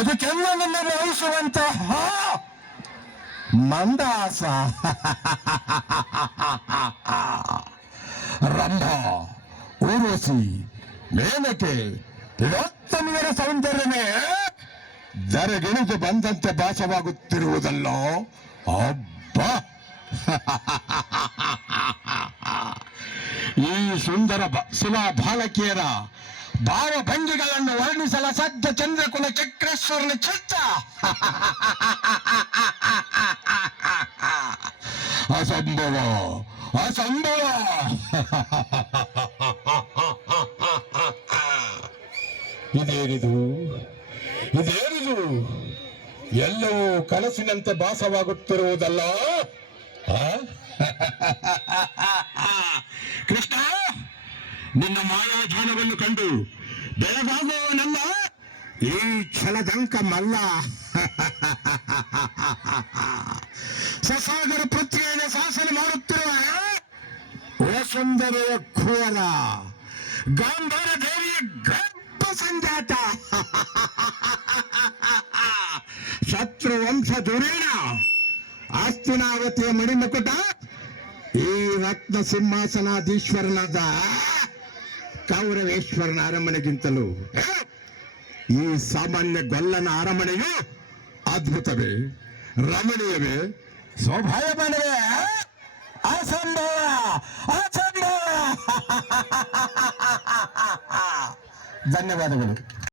ಬದುಕೆಲ್ಲ ನನ್ನಲ್ಲಿ ವಹಿಸುವಂತಹ ಮಂದಾಸ ರಂಭ, ಊರ್ವಶಿ, ಮೇನಕೆ ಇವತ್ತನಿಗರ ಸೌಂದರ್ಯವೇ ಜರಗಿಳಿದು ಬಂದಂತೆ ಭಾಸವಾಗುತ್ತಿರುವುದಲ್ಲ. ಅಬ್ಬ ಈ ಸುಂದರ ಶಿಲಾ ಬಾಲಕಿಯರ ಭಾವಭಂಗಿಗಳನ್ನು ವರ್ಣಿಸಲ ಸಾಧ್ಯ ಚಂದ್ರಕುಲ ಚಕ್ರೇಶ್ವರನ ಚಿತ್ತ. ಅಸಂಭವ, ಅಸಂಭವ. ಇದೇನಿದು, ಇದೇನಿದು? ಎಲ್ಲವೂ ಕನಸಿನಂತೆ ಭಾಸವಾಗುತ್ತಿರುವುದಲ್ಲ. ಕೃಷ್ಣ, ನಿನ್ನ ಮಾಯಾಜಾಲವನ್ನು ಕಂಡು ಬೆಳಗಾಗುವವನಲ್ಲ ಈ ಛಲದಂಕ ಮಲ್ಲ. ಸಸಾಗರ ಪೃಥ್ವಿಯನ್ನು ಶಾಸನ ಮಾಡುತ್ತಿರುವ ವಸುಂಧರೆಯ ಖೋರ ಗಾಂಧಾರ ದೇವಿಯ ಗರ್ಭ ಸಂಜಾತ ಶತ್ರು ವಂಶ ದುರೇಣ ಆಸ್ತಿನಾವತಿಯ ಮಣಿಮಕುಟ ಈ ರತ್ನ ಸಿಂಹಾಸನಾಧೀಶ್ವರನಾದ ಕೌರವೇಶ್ವರನ ಅರಮನೆಗಿಂತಲೂ ಈ ಸಾಮಾನ್ಯ ಗೊಲ್ಲನ ಅರಮನೆಯು ಅದ್ಭುತವೇ, ರಮಣೀಯವೇ, ಶೋಭಾಯಮಾನವೇ. ಅಸಂಭವ, ಅಸಂಭವ. ಧನ್ಯವಾದಗಳು.